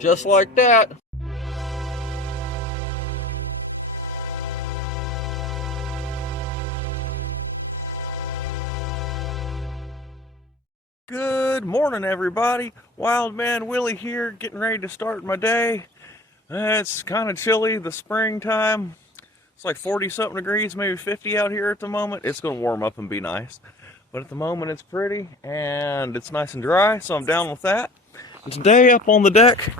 Just like that. Good morning, everybody. Wild Man Willie here, getting ready to start my day. It's kind of chilly, the springtime. It's like 40-something degrees, maybe 50 out here at the moment. It's going to warm up and be nice. But at the moment, it's pretty, and it's nice and dry, so I'm down with that. And today, up on the deck,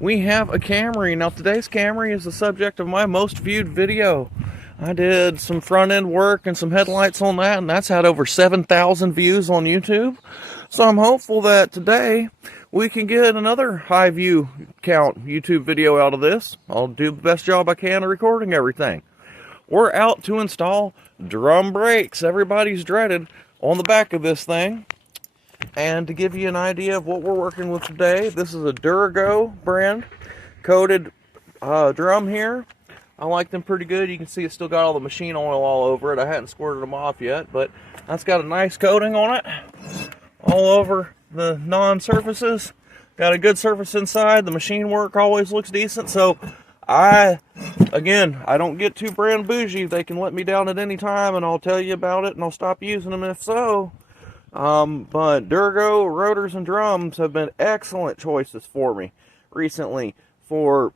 we have a Camry. Now, today's Camry is the subject of my most viewed video. I did some front-end work and some headlights on that, and that's had over 7,000 views on YouTube. So I'm hopeful that today we can get another high view count YouTube video out of this. I'll do the best job I can of recording everything. We're out to install drum brakes. Everybody's dreaded on the back of this thing. And to give you an idea of what we're working with today, this is a DuraGo brand coated drum here. I like them pretty good. You can see it's still got all the machine oil all over it. I hadn't squirted them off yet, but that's got a nice coating on it all over the non-surfaces. Got a good surface inside. The machine work always looks decent. So I don't get too brand bougie. They can let me down at any time, and I'll tell you about it, and I'll stop using them if so. But DuraGo rotors and drums have been excellent choices for me recently for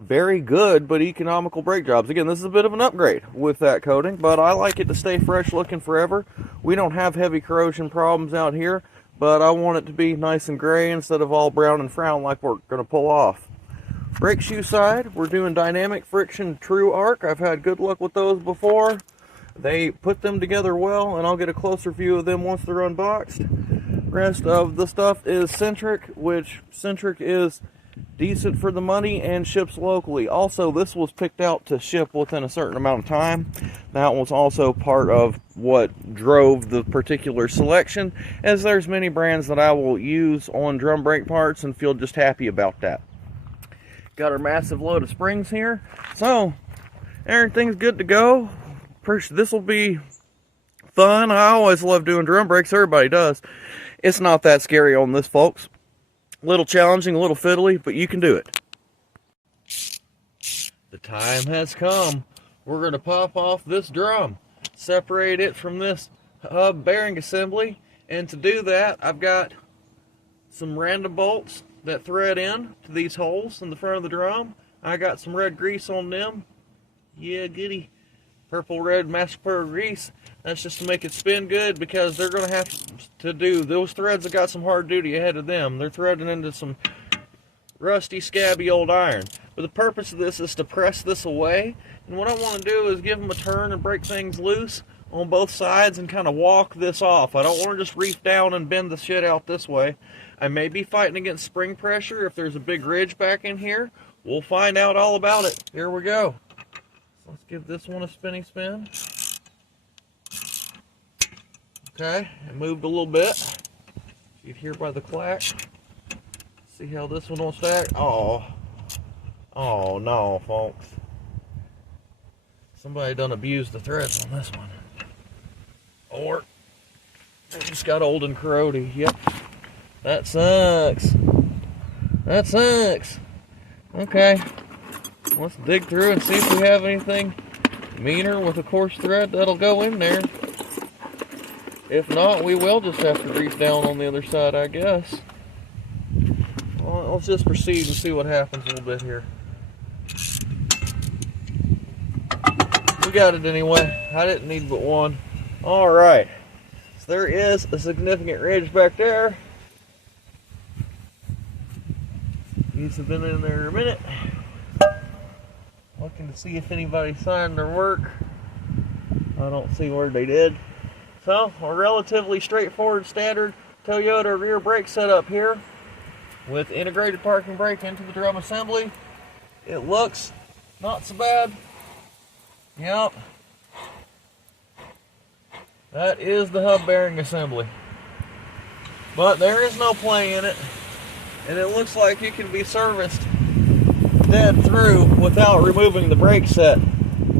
very good but economical brake jobs. Again, this is a bit of an upgrade with that coating, but I like it to stay fresh looking forever. We don't have heavy corrosion problems out here, but I want it to be nice and gray instead of all brown and frown like we're going to pull off. Brake shoe side, we're doing dynamic friction true arc. I've had good luck with those before. They put them together well, and I'll get a closer view of them once they're unboxed. Rest of the stuff is Centric, which Centric is decent for the money and ships locally. Also, this was picked out to ship within a certain amount of time. That was also part of what drove the particular selection, as there's many brands that I will use on drum brake parts and feel just happy about that. Got our massive load of springs here, so everything's good to go. This will be fun. I always love doing drum brakes. Everybody does. It's not that scary on this, folks. A little challenging, a little fiddly, but you can do it. The time has come. We're going to pop off this drum, separate it from this hub bearing assembly, and to do that, I've got some random bolts that thread in to these holes in the front of the drum. I got some red grease on them. Yeah, goody. Purple red master grease. That's just to make it spin good, because they're going to have to do, those threads have got some hard duty ahead of them. They're threading into some rusty, scabby old iron. But the purpose of this is to press this away. And what I want to do is give them a turn and break things loose on both sides and kind of walk this off. I don't want to just reef down and bend the shit out this way. I may be fighting against spring pressure if there's a big ridge back in here. We'll find out all about it. Here we go. Let's give this one a spinny spin. Okay, it moved a little bit. You can hear by the clack. See how this one will stack? Oh no, folks. Somebody done abused the threads on this one. Or they just got old and corrody. Yep. That sucks. That sucks. Okay. Let's dig through and see if we have anything meaner with a coarse thread that'll go in there. If not, we will just have to reef down on the other side, I guess. Well, let's just proceed and see what happens a little bit here. We got it anyway. I didn't need but one. Alright. So there is a significant ridge back there. These have been in there a minute. Looking to see if anybody signed their work. I don't see where they did. So, a relatively straightforward standard Toyota rear brake setup here with integrated parking brake into the drum assembly. It looks not so bad. Yep. That is the hub bearing assembly. But there is no play in it. And it looks like it can be serviced dead through without removing the brake set.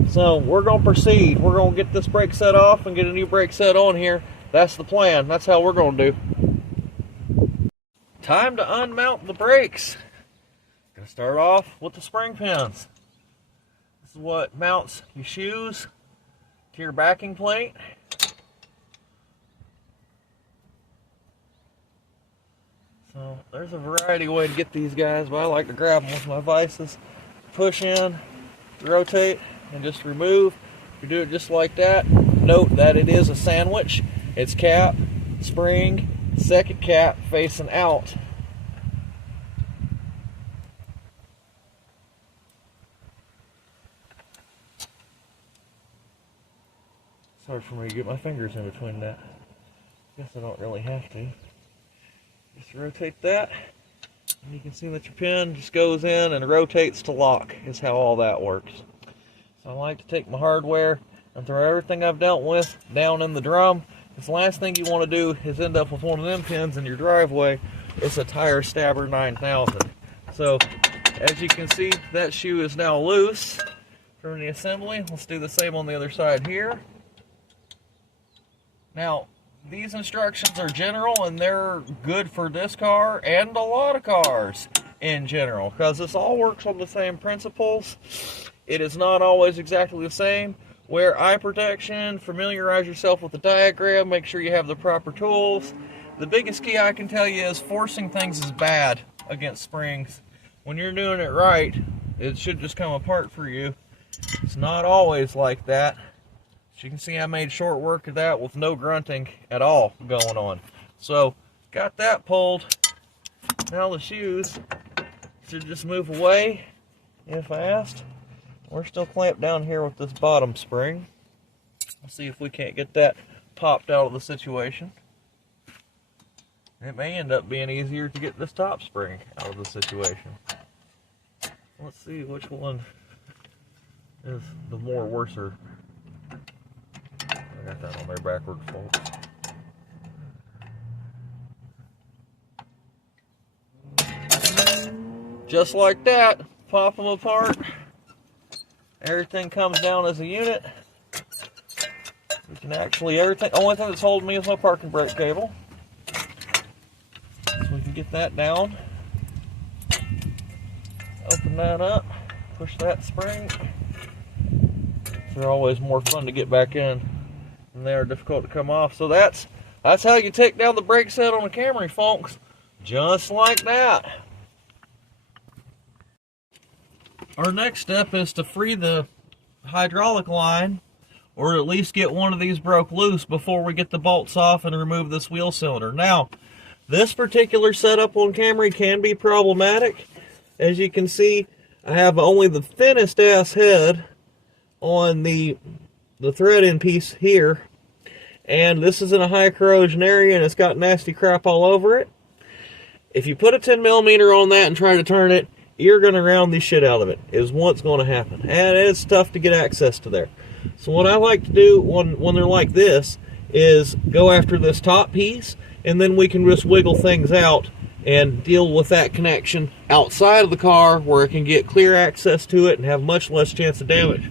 So we're going to proceed. We're going to get this brake set off and get a new brake set on here. That's the plan. That's how we're going to do. Time to unmount the brakes. Gonna start off with the spring pins. This is what mounts your shoes to your backing plate. So there's a variety of ways to get these guys, but I like to grab them with my vices. Push in, rotate, and just remove. You do it just like that. Note that it is a sandwich. It's cap, spring, second cap facing out. It's hard for me to get my fingers in between that. Guess I don't really have to. Just rotate that, and you can see that your pin just goes in and rotates to lock, is how all that works. So I like to take my hardware and throw everything I've dealt with down in the drum. Because the last thing you want to do is end up with one of them pins in your driveway. It's a Tire Stabber 9000. So as you can see, that shoe is now loose from the assembly. Let's do the same on the other side here. Now, these instructions are general, and they're good for this car and a lot of cars in general, because this all works on the same principles. It is not always exactly the same. Wear eye protection, familiarize yourself with the diagram, make sure you have the proper tools. The biggest key I can tell you is forcing things is bad against springs. When you're doing it right, it should just come apart for you. It's not always like that. As you can see, I made short work of that with no grunting at all going on. So, got that pulled. Now the shoes should just move away if asked. We're still clamped down here with this bottom spring. Let's see if we can't get that popped out of the situation. It may end up being easier to get this top spring out of the situation. Let's see which one is the more worser. I got that on there backwards, folks. Just like that, pop them apart. Everything comes down as a unit. We can actually, only thing that's holding me is my parking brake cable. So we can get that down. Open that up, push that spring. They're always more fun to get back in, and they are difficult to come off. So that's how you take down the brake set on a Camry, folks. Just like that. Our next step is to free the hydraulic line, or at least get one of these broke loose before we get the bolts off and remove this wheel cylinder. Now, this particular setup on Camry can be problematic. As you can see, I have only the thinnest ass head on the thread end piece here, and this is in a high corrosion area and it's got nasty crap all over it. If you put a 10mm on that and try to turn it, you're going to round the shit out of it, is what's going to happen. And it's tough to get access to there. So what I like to do when they're like this is go after this top piece, and then we can just wiggle things out and deal with that connection outside of the car where it can get clear access to it and have much less chance of damage.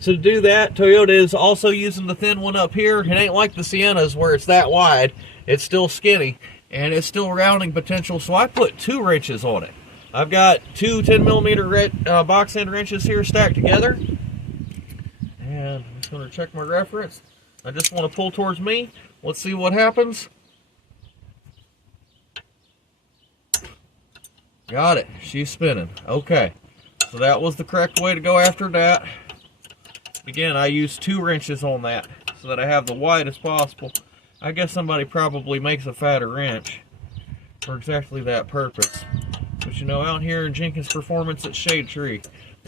So to do that, Toyota is also using the thin one up here. It ain't like the Siennas where it's that wide. It's still skinny, and it's still rounding potential, so I put 2 wrenches on it. I've got 2 10mm box end wrenches here stacked together. And I'm just going to check my reference. I just want to pull towards me. Let's see what happens. Got it. She's spinning. Okay. So that was the correct way to go after that. Again, I used 2 wrenches on that so that I have the widest possible. I guess somebody probably makes a fatter wrench for exactly that purpose. But you know, out here in Jenkins Performance at Shade Tree,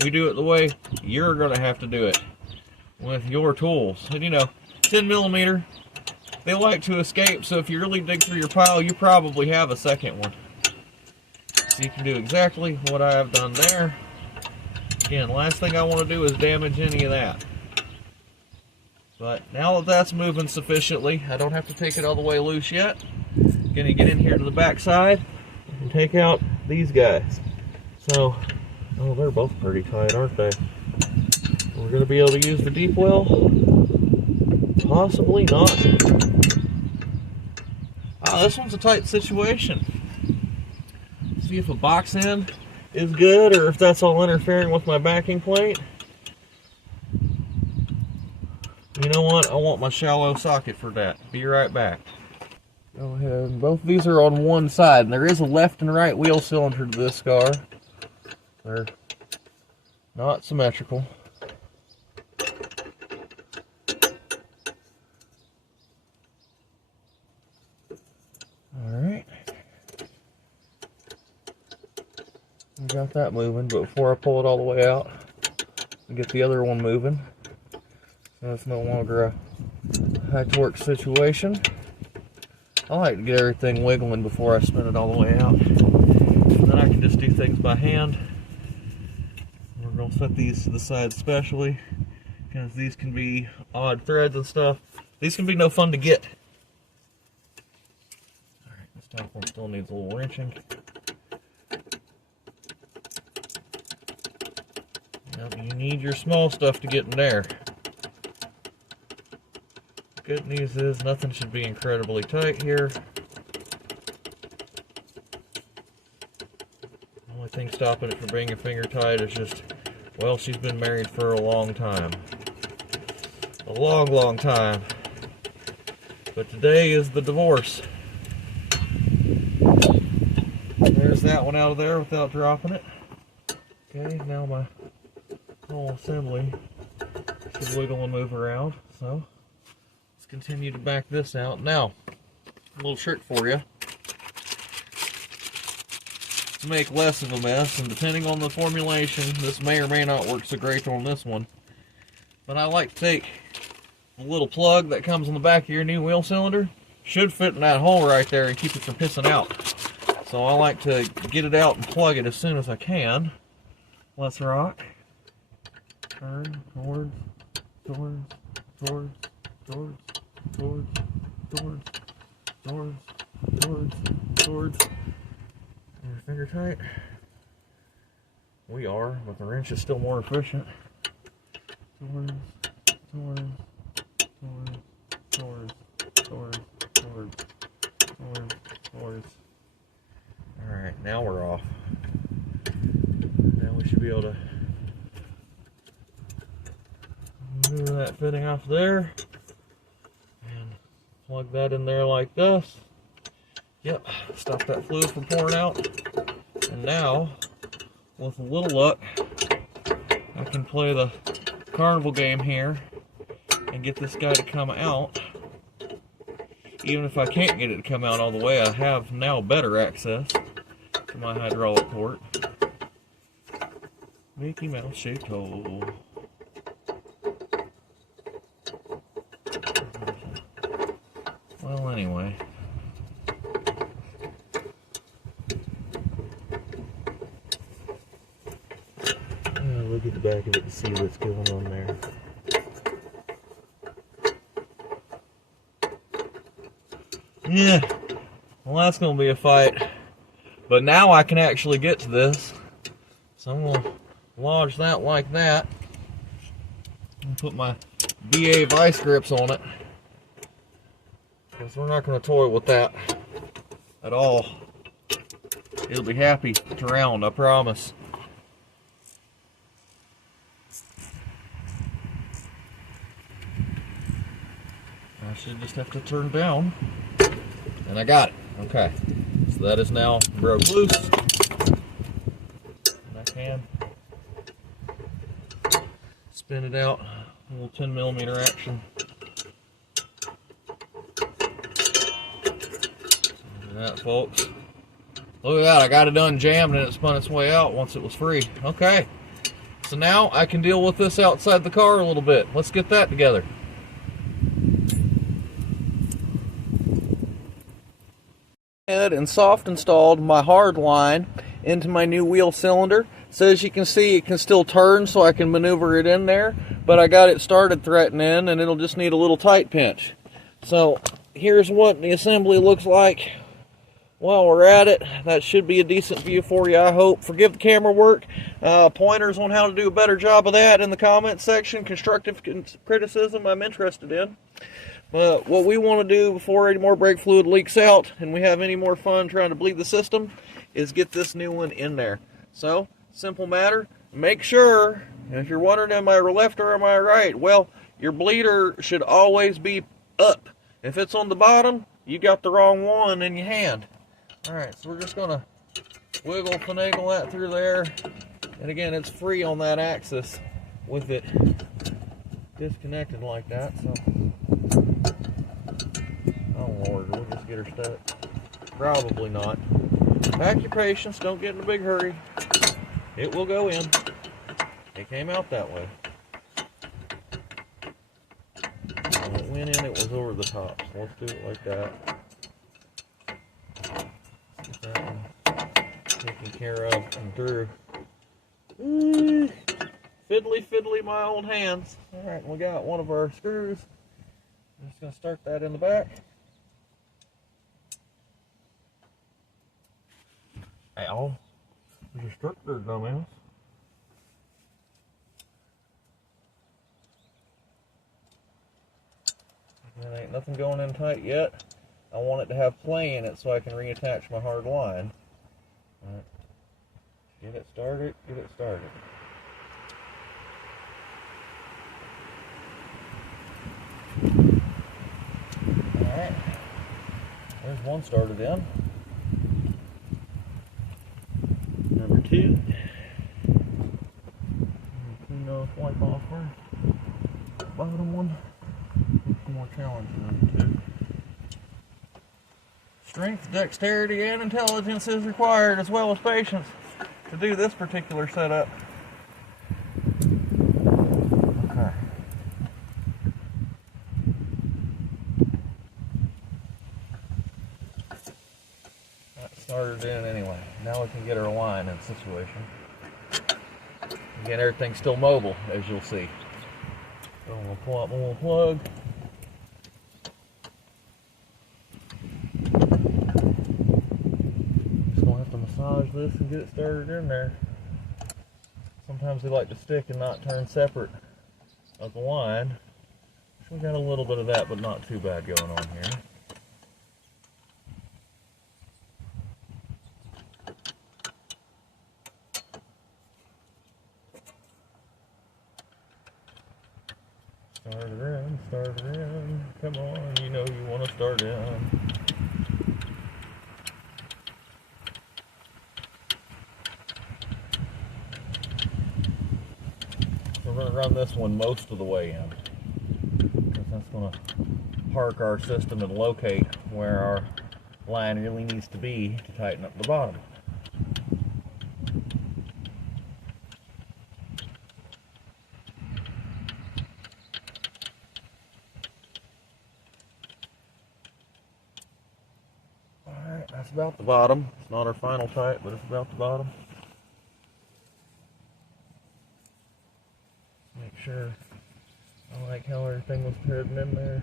we do it the way you're going to have to do it with your tools. And you know, 10mm, they like to escape, so if you really dig through your pile, you probably have a second one. So you can do exactly what I have done there. Again, last thing I want to do is damage any of that. But now that that's moving sufficiently, I don't have to take it all the way loose yet. I'm going to get in here to the back side and take out these guys. So, oh, they're both pretty tight, aren't they? We're going to be able to use the deep well? Possibly not. Oh, this one's a tight situation. See if a box end is good or if that's all interfering with my backing plate. You know what? I want my shallow socket for that. Be right back. Go ahead. Both of these are on one side, and there is a left and right wheel cylinder to this car. They're not symmetrical. Alright. We got that moving, but before I pull it all the way out, and get the other one moving, so it's no longer a high torque situation. I like to get everything wiggling before I spin it all the way out. And then I can just do things by hand. We're going to set these to the side especially, because these can be odd threads and stuff. These can be no fun to get. Alright, this top one still needs a little wrenching. Yep, you need your small stuff to get in there. Good news is nothing should be incredibly tight here. The only thing stopping it from being a finger tight is just, well, she's been married for a long time. A long, long time. But today is the divorce. There's that one out of there without dropping it. Okay, now my whole assembly should wiggle and move around, so continue to back this out. Now, a little trick for you to make less of a mess, and depending on the formulation, this may or may not work so great on this one, but I like to take a little plug that comes on the back of your new wheel cylinder. Should fit in that hole right there and keep it from pissing out. So I like to get it out and plug it as soon as I can. Let's rock. Turn, towards, towards, towards, towards, towards, towards, towards, towards, towards. Your finger tight. We are, but the wrench is still more efficient. Towards, towards, towards, towards, towards, towards, towards, towards. Alright, now we're off. Now we should be able to move that fitting off there. Plug that in there like this. Yep, stop that fluid from pouring out. And now, with a little luck, I can play the carnival game here and get this guy to come out. Even if I can't get it to come out all the way, I have now better access to my hydraulic port. Mickey Mouse shaped hole. Well, anyway. Look at the back of it to see what's going on there. Yeah, well, that's going to be a fight. But now I can actually get to this. So I'm going to lodge that like that. And put my BA vice grips on it. Because we're not going to toy with that at all. It'll be happy to round, I promise. I should just have to turn down. And I got it. Okay. So that is now broke loose. And I can spin it out. A little 10mm action. That, folks. Look at that, I got it unjammed and it spun its way out once it was free. Okay, so now I can deal with this outside the car a little bit. Let's get that together. And soft installed my hard line into my new wheel cylinder. So as you can see, it can still turn, so I can maneuver it in there, but I got it started threatening and it'll just need a little tight pinch. So here's what the assembly looks like. While we're at it, that should be a decent view for you, I hope. Forgive the camera work. Pointers on how to do a better job of that in the comment section. Constructive criticism I'm interested in. But what we want to do before any more brake fluid leaks out and we have any more fun trying to bleed the system is get this new one in there. So, simple matter. Make sure, if you're wondering, am I left or am I right? Well, your bleeder should always be up. If it's on the bottom, you got the wrong one in your hand. Alright, so we're just going to wiggle, finagle that through there. And again, it's free on that axis with it disconnected like that. So, oh Lord, we'll just get her stuck. Probably not. Have your patience, don't get in a big hurry. It will go in. It came out that way. When it went in, it was over the top. So let's do it like that. Get that one taken care of and through. Fiddly, fiddly, my old hands. Alright, we got one of our screws. I'm just going to start that in the back. Ow. There's a strip there, dumbass. There ain't nothing going in tight yet. I want it to have play in it so I can reattach my hard line. Alright. Get it started, get it started. Alright. There's one started in. Number two. Clean off, wipe off first. Bottom one. Some more challenging number two. Strength, dexterity, and intelligence is required, as well as patience, to do this particular setup. Okay. That started in anyway. Now we can get our line in situation. Again, everything's still mobile, as you'll see. So I'm going to pull out my little plug. Just going to have to massage this and get it started in there. Sometimes they like to stick and not turn separate of the line. So we got a little bit of that, but not too bad going on here. Start her in, come on, you know you want to start in. So we're going to run this one most of the way in, because that's going to park our system and locate where our line really needs to be to tighten up the bottom. That's about the bottom. It's not our final tight, but it's about the bottom. Make sure I like how everything was hidden in there.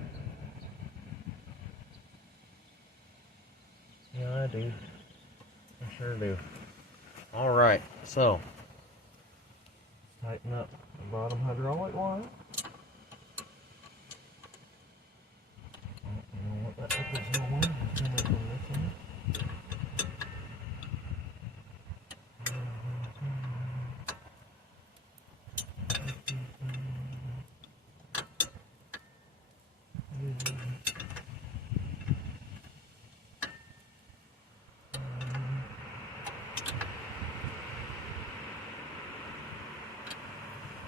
Yeah, I do. I sure do. Alright, so tighten up the bottom hydraulic line. I don't want that to put no one. Just turn it on this one.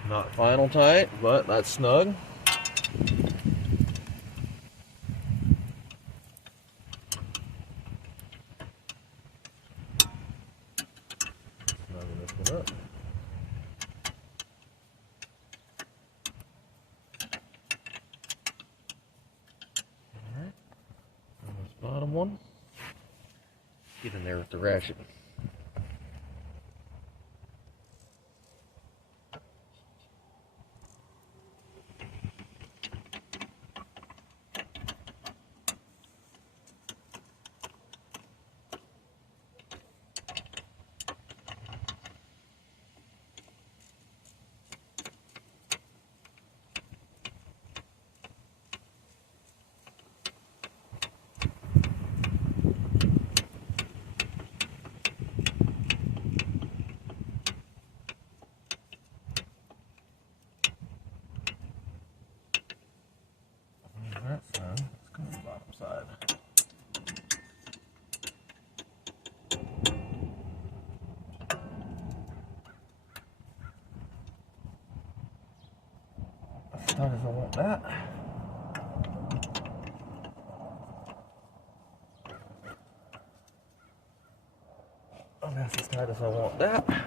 Not final tight, but that's snug. Snugging this one up. Alright. And this bottom one. Get in there with the ratchet. side. As tight as I want that. Oh, that's as tight as I want that. I'm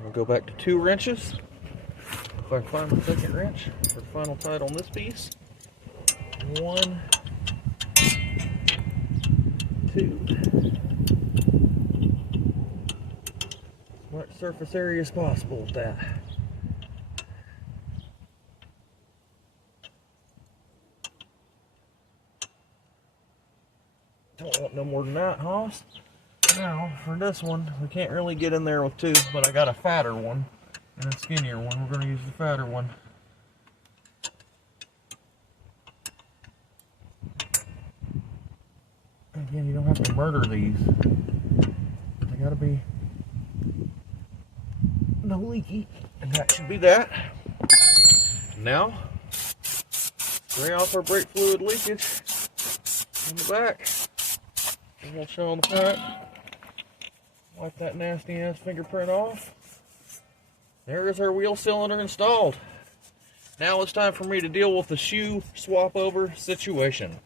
going to go back to 2 wrenches. If I can find the second wrench for the final tight on this piece. 1, 2. As much surface area as possible with that. Don't want no more than that, Hoss. Now, for this one, we can't really get in there with 2, but I got a fatter one and a skinnier one. We're going to use the fatter one. Again, you don't have to murder these. They got to be no leaky, and that should be that. Now, spray off our brake fluid leakage on the back. And we'll show on the front. Wipe that nasty ass fingerprint off. There is our wheel cylinder installed. Now it's time for me to deal with the shoe swap over situation.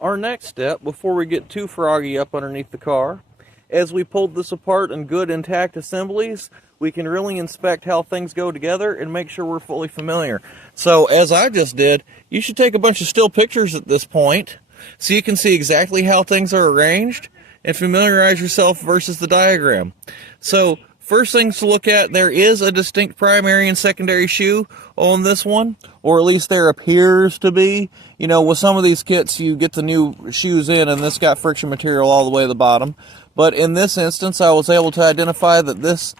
Our next step, before we get too froggy up underneath the car, as we pulled this apart in good intact assemblies, we can really inspect how things go together and make sure we're fully familiar. So as I just did, you should take a bunch of still pictures at this point so you can see exactly how things are arranged and familiarize yourself versus the diagram. So first things to look at, there is a distinct primary and secondary shoe on this one, or at least there appears to be. You know, with some of these kits, you get the new shoes in and this got friction material all the way to the bottom. But in this instance, I was able to identify that this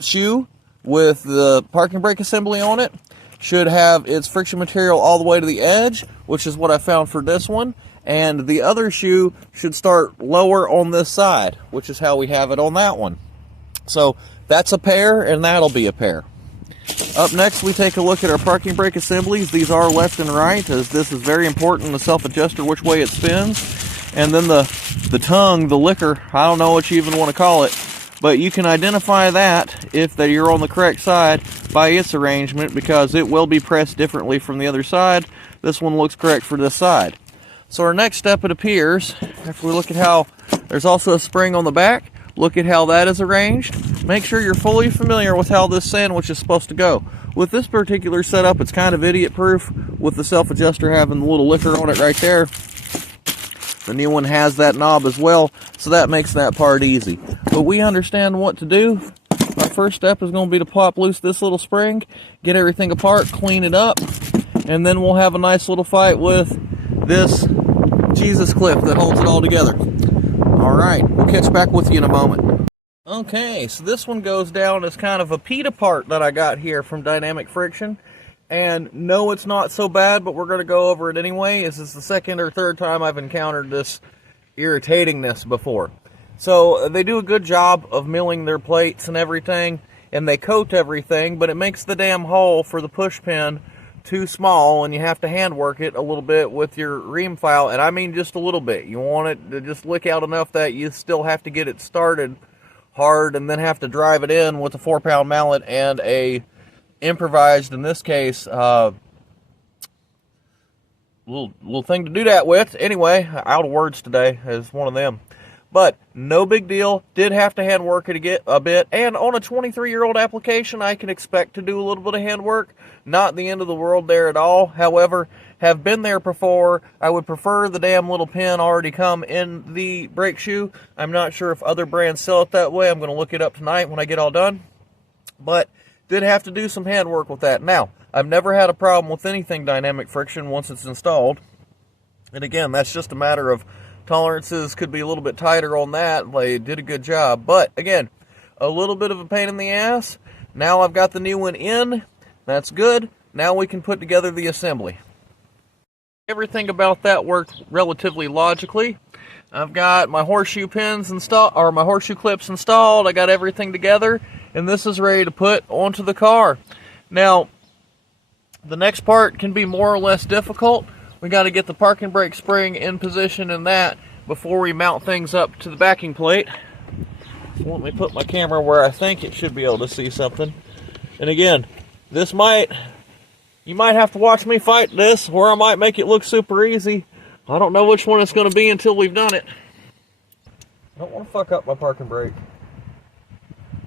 shoe with the parking brake assembly on it should have its friction material all the way to the edge, which is what I found for this one. And the other shoe should start lower on this side, which is how we have it on that one. So that's a pair, and that'll be a pair. Up next, we take a look at our parking brake assemblies. These are left and right, as this is very important, the self-adjuster, which way it spins. And then the tongue, the licker, I don't know what you even want to call it, but you can identify that if that you're on the correct side by its arrangement, because it will be pressed differently from the other side. This one looks correct for this side. So our next step, it appears, after we look at how there's also a spring on the back, look at how that is arranged. Make sure you're fully familiar with how this sandwich is supposed to go. With this particular setup, it's kind of idiot-proof, with the self-adjuster having the little licker on it right there. The new one has that knob as well, so that makes that part easy. But we understand what to do. Our first step is going to be to pop loose this little spring, get everything apart, clean it up, and then we'll have a nice little fight with this Jesus clip that holds it all together. Alright, we'll catch back with you in a moment. Okay, so this one goes down as kind of a PETA part that I got here from Dynamic Friction. And no, it's not so bad, but we're going to go over it anyway. This is the second or third time I've encountered this irritatingness before. So they do a good job of milling their plates and everything, and they coat everything, but it makes the damn hole for the push pin too small, and you have to hand work it a little bit with your ream file, and I mean just a little bit. You want it to just lick out enough that you still have to get it started hard and then have to drive it in with a 4-pound mallet and a improvised, in this case, little thing to do that with. Anyway, out of words today is one of them. But no big deal. Did have to hand work it a bit. And on a 23-year-old application, I can expect to do a little bit of hand work. Not the end of the world there at all. However, have been there before. I would prefer the damn little pin already come in the brake shoe. I'm not sure if other brands sell it that way. I'm going to look it up tonight when I get all done. But did have to do some hand work with that. Now, I've never had a problem with anything Dynamic Friction once it's installed. And again, that's just a matter of tolerances. Could be a little bit tighter on that. They did a good job. But again, a little bit of a pain in the ass. Now I've got the new one in. That's good. Now we can put together the assembly. Everything about that worked relatively logically. I've got my horseshoe pins installed, or my horseshoe clips installed. I got everything together, and this is ready to put onto the car. Now, The next part can be more or less difficult. We got to get the parking brake spring in position in that before we mount things up to the backing plate. So let me put my camera where I think it should be able to see something. And again, you might have to watch me fight this, or I might make it look super easy. I don't know which one it's going to be until we've done it. I don't want to fuck up my parking brake.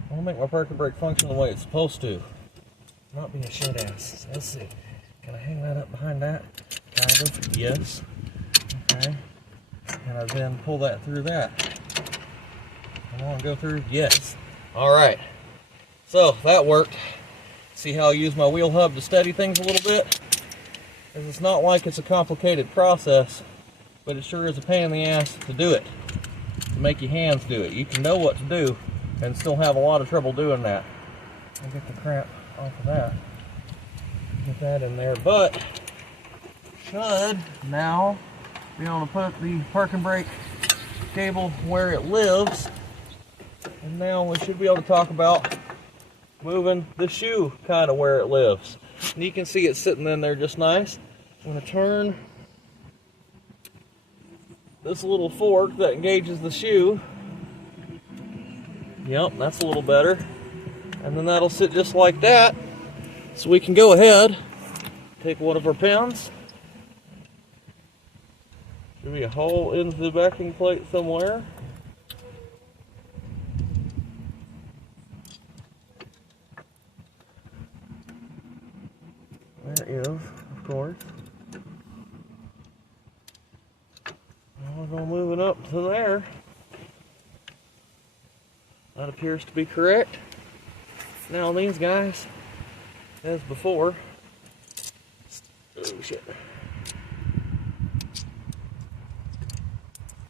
I want to make my parking brake function the way it's supposed to. Not be a shit ass. Let's see. Can I hang that up behind that? Kind of. Yes. Okay. Can I then pull that through that? Come on, go through. Yes. Alright. So, that worked. See how I use my wheel hub to steady things a little bit? Because it's not like it's a complicated process, but it sure is a pain in the ass to do it. To make your hands do it. You can know what to do and still have a lot of trouble doing that. I'll get the crap off of that. Get that in there, but should now be able to put the parking brake cable where it lives. And now we should be able to talk about moving the shoe kind of where it lives. And you can see it sitting in there just nice. I'm going to turn this little fork that engages the shoe. Yep, that's a little better. And then that'll sit just like that. So we can go ahead, take one of our pins. Should be a hole into the backing plate somewhere. There is, of course. Now we're going to move it up to there. That appears to be correct. Now these guys, as before, oh shit.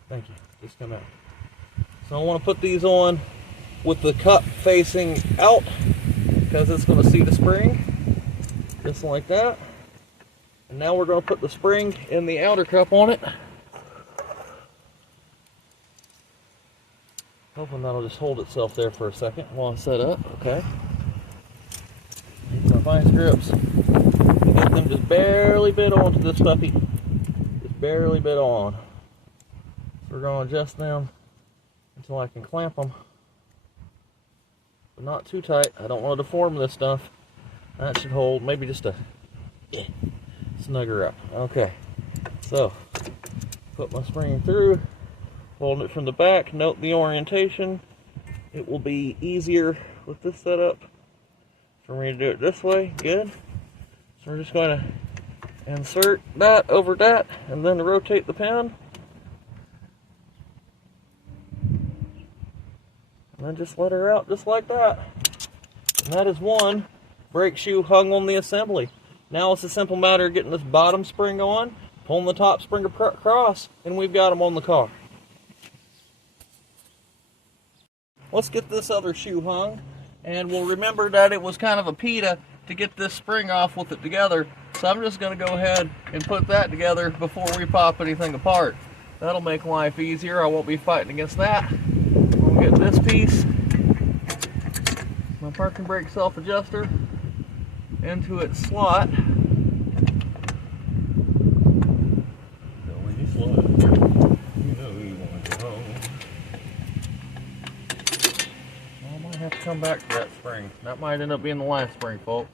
Thank you, just come out. So I want to put these on with the cup facing out because it's going to see the spring, just like that. And now we're going to put the spring in the outer cup on it. Hoping that'll just hold itself there for a second while I set up. Okay. Use my vice grips. Get them just barely bit onto this puppy. Just barely bit on. So we're going to adjust them until I can clamp them. But not too tight. I don't want to deform this stuff. That should hold. Maybe just a snug her up. Okay. So, put my spring through. Holding it from the back, note the orientation. It will be easier with this setup for me to do it this way. Good. So we're just going to insert that over that and then rotate the pin. And then just let her out just like that. And that is one brake shoe hung on the assembly. Now it's a simple matter of getting this bottom spring on, pulling the top spring across, and we've got them on the car. Let's get this other shoe hung, and we'll remember that it was kind of a PETA to get this spring off with it together. So I'm just going to go ahead and put that together before we pop anything apart. That'll make life easier. I won't be fighting against that. We'll get this piece, my parking brake self-adjuster, into its slot. Have to come back to that spring. That might end up being the last spring, folks.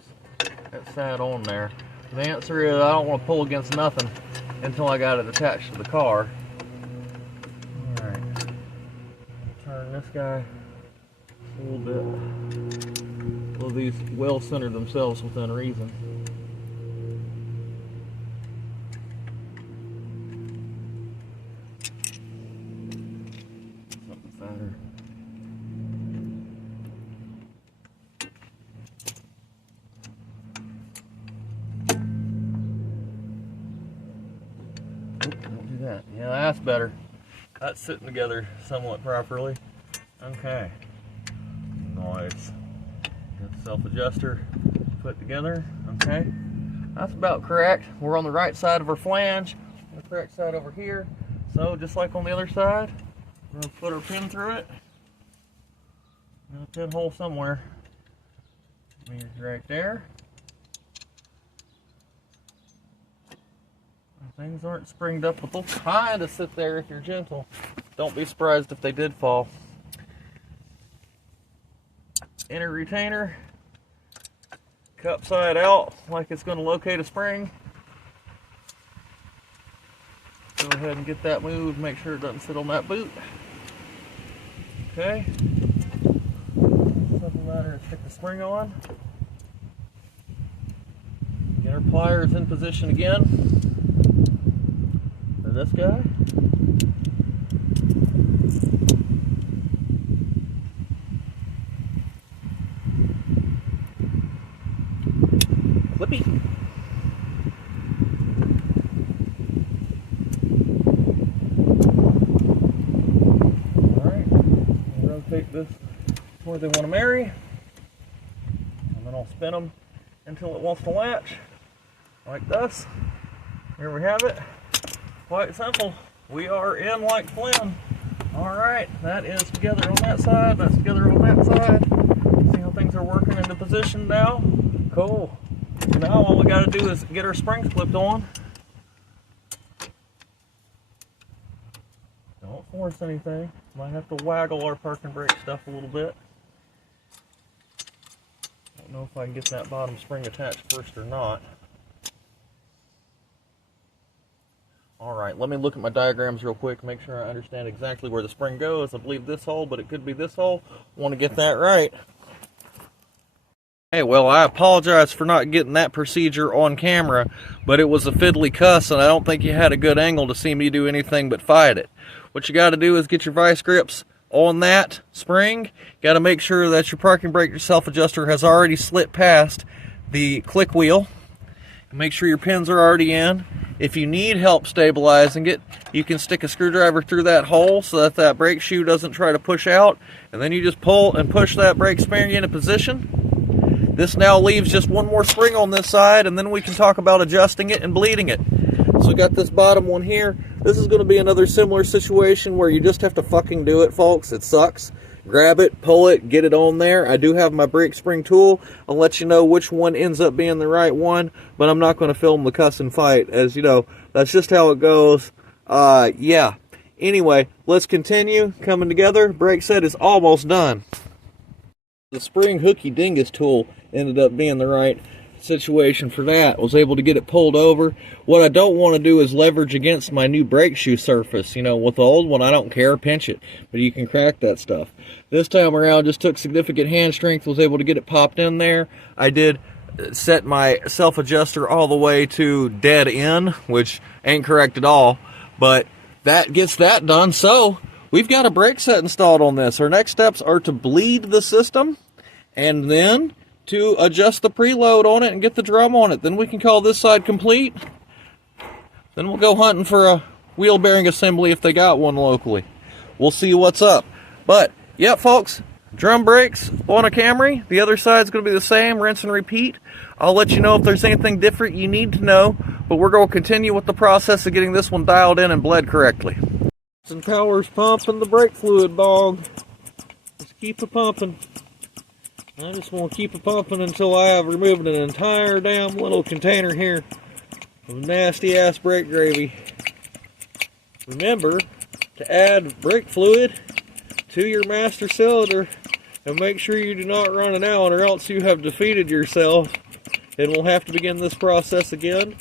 That sat on there. The answer is I don't want to pull against nothing until I got it attached to the car. Alright. Turn this guy a little bit. Well, these well center themselves within reason. Something fatter. Yeah, that's better. That's sitting together somewhat properly. Okay. Nice. Got the self-adjuster put together. Okay. That's about correct. We're on the right side of our flange. On the correct side over here. So just like on the other side, we're going to put our pin through it. A pinhole somewhere. Maybe right there. Things aren't springed up, but they'll kind of sit there if you're gentle. Don't be surprised if they did fall. Inner retainer, cup side out like it's going to locate a spring. Go ahead and get that moved, make sure it doesn't sit on that boot. Okay. Doesn't matter, stick the spring on. Get our pliers in position again. For this guy. Clippy. Alright, rotate this where they want to marry, and then I'll spin them until it wants to latch, like this. Here we have it. Quite simple. We are in like Flynn. Alright, that is together on that side, that's together on that side. See how things are working into position now? Cool. Now all we got to do is get our springs clipped on. Don't force anything. Might have to waggle our parking brake stuff a little bit. Don't know if I can get that bottom spring attached first or not. Alright, let me look at my diagrams real quick, make sure I understand exactly where the spring goes. I believe this hole, but it could be this hole. Want to get that right. Hey, well, I apologize for not getting that procedure on camera, but it was a fiddly cuss, and I don't think you had a good angle to see me do anything but fight it. What you got to do is get your vice grips on that spring. Got to make sure that your parking brake self-adjuster has already slipped past the click wheel. Make sure your pins are already in. If you need help stabilizing it, you can stick a screwdriver through that hole so that that brake shoe doesn't try to push out, and then you just pull and push that brake spring into position. This now leaves just one more spring on this side, and then we can talk about adjusting it and bleeding it. So we got this bottom one here. This is going to be another similar situation where you just have to fucking do it, folks. It sucks. Grab it, pull it, get it on there. I do have my brake spring tool. I'll let you know which one ends up being the right one, but I'm not going to film the cuss and fight, as you know, that's just how it goes. Yeah. Anyway, let's continue coming together. Brake set is almost done. The spring hooky dingus tool ended up being the right situation for that. Was able to get it pulled over. What I don't want to do is leverage against my new brake shoe surface. You know, with the old one, I don't care, pinch it, but you can crack that stuff. This time around, just took significant hand strength, was able to get it popped in there. I did set my self-adjuster all the way to dead in, which ain't correct at all, but that gets that done. So we've got a brake set installed on this. Our next steps are to bleed the system and then to adjust the preload on it and get the drum on it. Then we can call this side complete. Then we'll go hunting for a wheel bearing assembly if they got one locally. We'll see what's up. But, yeah, folks, drum brakes on a Camry. The other side's going to be the same, rinse and repeat. I'll let you know if there's anything different you need to know, but we're going to continue with the process of getting this one dialed in and bled correctly. And power's pumping the brake fluid bog. Just keep it pumping. I just want to keep it pumping until I have removed an entire damn little container here of nasty ass brake gravy. Remember to add brake fluid to your master cylinder and make sure you do not run it out, or else you have defeated yourself and we'll have to begin this process again.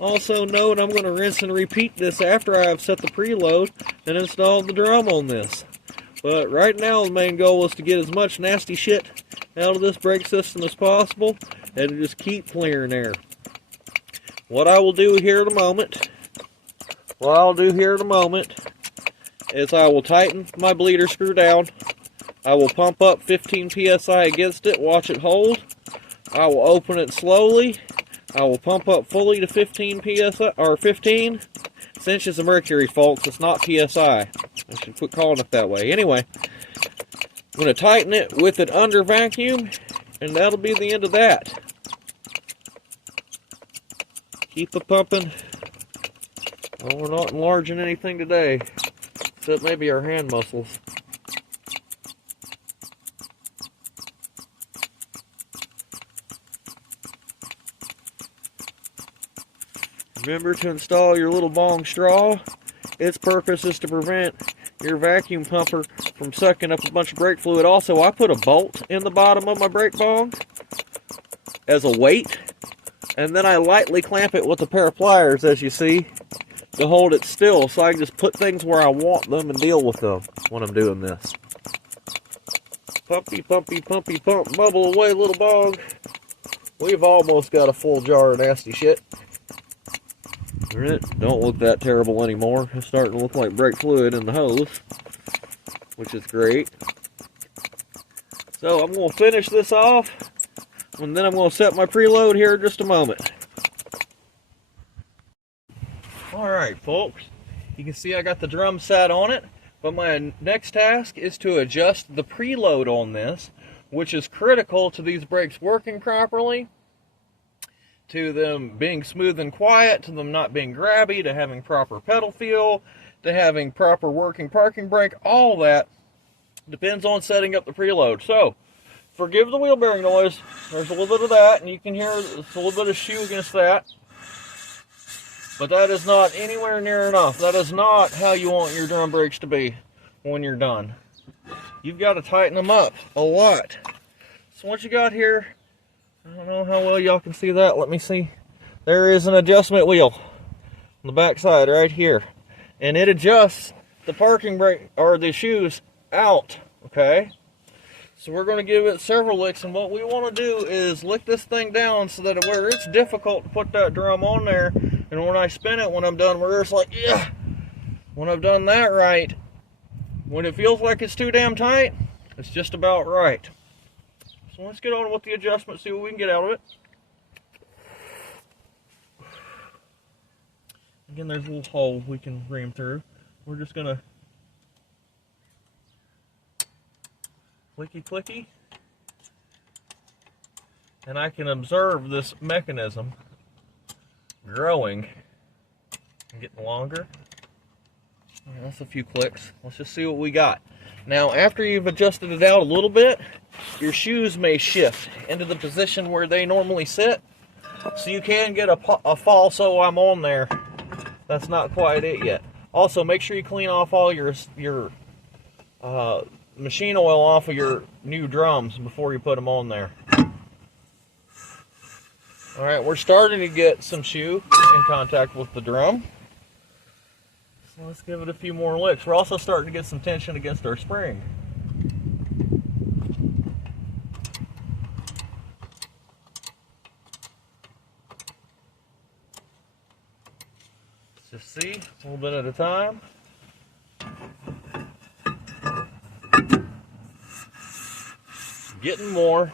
Also note, I'm going to rinse and repeat this after I have set the preload and installed the drum on this. But right now the main goal is to get as much nasty shit out of this brake system as possible and to just keep clearing air. What I will do here in a moment, is I will tighten my bleeder screw down. I will pump up 15 psi against it, watch it hold. I will open it slowly. I will pump up fully to 15 psi, or 15. It's inches of mercury, folks. It's not psi. I should quit calling it that way. Anyway, I'm going to tighten it with it under vacuum, and that'll be the end of that. Keep it pumping. Well, we're not enlarging anything today, except maybe our hand muscles. Remember to install your little bong straw. Its purpose is to prevent your vacuum pumper from sucking up a bunch of brake fluid. Also, I put a bolt in the bottom of my brake bong as a weight, and then I lightly clamp it with a pair of pliers, as you see, to hold it still, so I can just put things where I want them and deal with them when I'm doing this. Pumpy, pumpy, pumpy, pump, bubble away, little bong. We've almost got a full jar of nasty shit. It don't look that terrible anymore. It's starting to look like brake fluid in the hose, which is great. So I'm going to finish this off, and then I'm going to set my preload here in just a moment. Alright folks, you can see I got the drum set on it, but my next task is to adjust the preload on this, which is critical to these brakes working properly, to them being smooth and quiet, to them not being grabby, to having proper pedal feel, to having proper working parking brake. All that depends on setting up the preload. So, forgive the wheel bearing noise. There's a little bit of that, and you can hear it's a little bit of shoe against that. But that is not anywhere near enough. That is not how you want your drum brakes to be when you're done. You've got to tighten them up a lot. So once you got here, I don't know how well y'all can see that. Let me see. There is an adjustment wheel on the back side right here. And it adjusts the parking brake, or the shoes, out, okay? So we're going to give it several licks, and what we want to do is lick this thing down so that where it's difficult to put that drum on there, and when I spin it, when I'm done, where it's like, yeah, when I've done that right, when it feels like it's too damn tight, it's just about right. So let's get on with the adjustment, see what we can get out of it. Again, there's a little hole we can ream through. We're just going to clicky clicky, and I can observe this mechanism growing and getting longer. Yeah, that's a few clicks. Let's just see what we got. Now, after you've adjusted it out a little bit, your shoes may shift into the position where they normally sit, so you can get a fall so I'm on there. That's not quite it yet. Also, make sure you clean off all your machine oil off of your new drums before you put them on there. Alright, we're starting to get some shoe in contact with the drum. So let's give it a few more licks. We're also starting to get some tension against our spring. Let's just see, a little bit at a time. Getting more.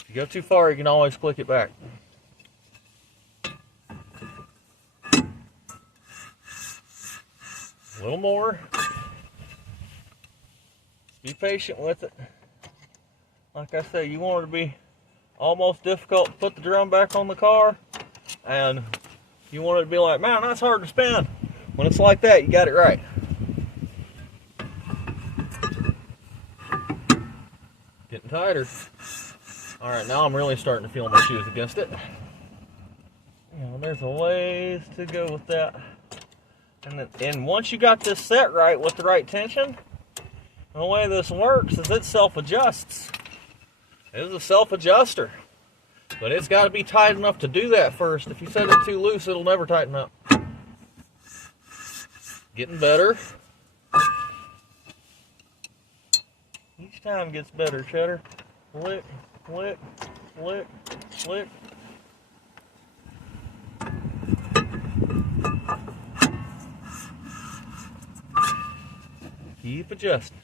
If you go too far, you can always click it back. A little more. Be patient with it. Like I said, you want it to be almost difficult to put the drum back on the car, and you want it to be like, man, that's hard to spin. When it's like that, you got it right. Getting tighter. Alright, now I'm really starting to feel my shoes against it. You know, there's a ways to go with that. And once you got this set right with the right tension, the way this works is it self-adjusts. It is a self-adjuster. But it's got to be tight enough to do that first. If you set it too loose, it'll never tighten up. Getting better. Each time gets better, Cheddar. Lick, lick, lick, lick. Keep adjusting.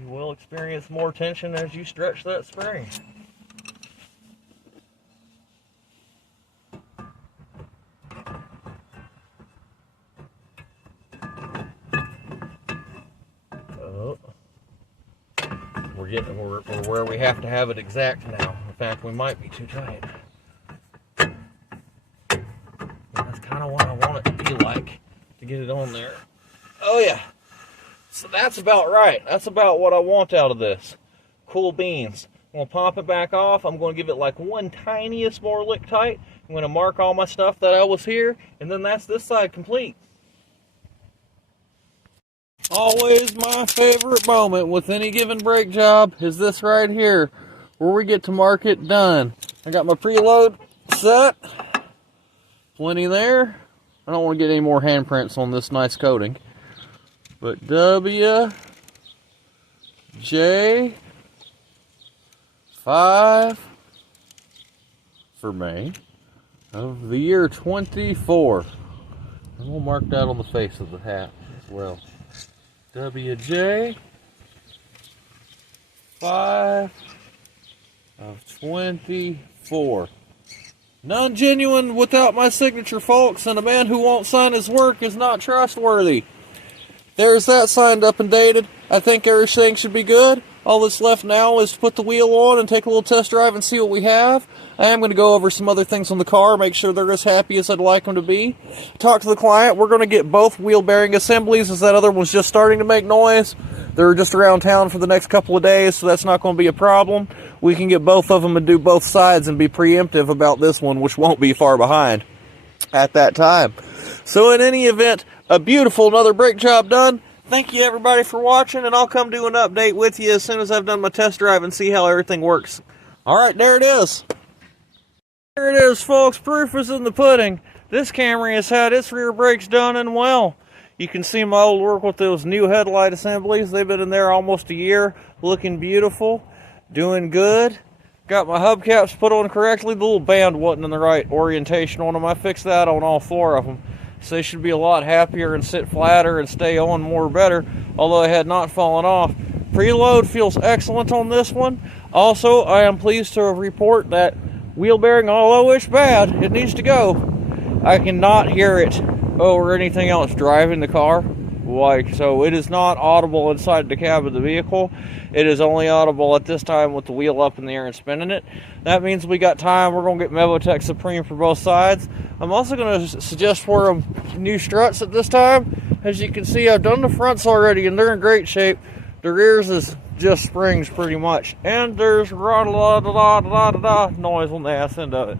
You will experience more tension as you stretch that spring. Oh. We're where we have to have it exact now. In fact, we might be too tight. That's kind of what I want it to be like. to get it on there. Oh yeah. So that's about right. That's about what I want out of this. Cool beans. I'm going to pop it back off. I'm going to give it like one tiniest more lick tight. I'm going to mark all my stuff that I was here. And then that's this side complete. Always my favorite moment with any given brake job is this right here, where we get to mark it done. I got my preload set. Plenty there. I don't want to get any more handprints on this nice coating. But W, J, 5 for May of the year 24. And we'll mark that on the face of the hat as well. WJ 5 of 24. Non-genuine without my signature, folks, and a man who won't sign his work is not trustworthy. There's that signed up and dated. I think everything should be good. All that's left now is to put the wheel on and take a little test drive and see what we have. I am going to go over some other things on the car, make sure they're as happy as I'd like them to be. Talk to the client. We're going to get both wheel bearing assemblies, as that other one's just starting to make noise. They're just around town for the next couple of days, so that's not going to be a problem. We can get both of them and do both sides and be preemptive about this one, which won't be far behind at that time. So in any event, a beautiful another brake job done. Thank you everybody for watching, and I'll come do an update with you as soon as I've done my test drive and see how everything works. Alright, there it is. There it is, folks. Proof is in the pudding. This Camry has had its rear brakes done and well. You can see my old work with those new headlight assemblies. They've been in there almost a year, looking beautiful, doing good. Got my hubcaps put on correctly. The little band wasn't in the right orientation on them. I fixed that on all 4 of them. So they should be a lot happier and sit flatter and stay on more better, although they had not fallen off. Preload feels excellent on this one. Also, I am pleased to report that wheel bearing, although it's bad, it needs to go. I cannot hear it over anything else driving the car. So it is not audible inside the cab of the vehicle. It is only audible at this time with the wheel up in the air and spinning it. That means we got time. We're going to get Mevotech Supreme for both sides. I'm also going to suggest for them new struts at this time. As you can see, I've done the fronts already and they're in great shape. The rears is just springs pretty much. And there's noise on the ass end of it.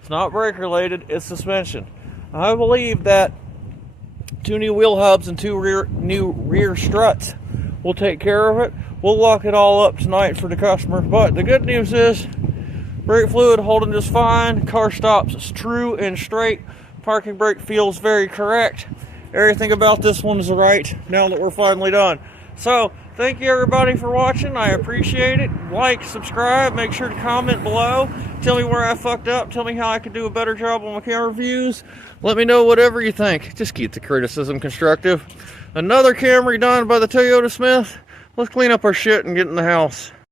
It's not brake related, it's suspension. I believe that 2 new wheel hubs and 2 new rear struts will take care of it. We'll lock it all up tonight for the customer. But the good news is, brake fluid holding just fine. Car stops true and straight. Parking brake feels very correct. Everything about this one is right now that we're finally done. So, thank you everybody for watching. I appreciate it. Like, subscribe, make sure to comment below. Tell me where I fucked up. Tell me how I could do a better job on my camera reviews. Let me know whatever you think. Just keep the criticism constructive. Another Camry done by the Toyota Smith. Let's clean up our shit and get in the house.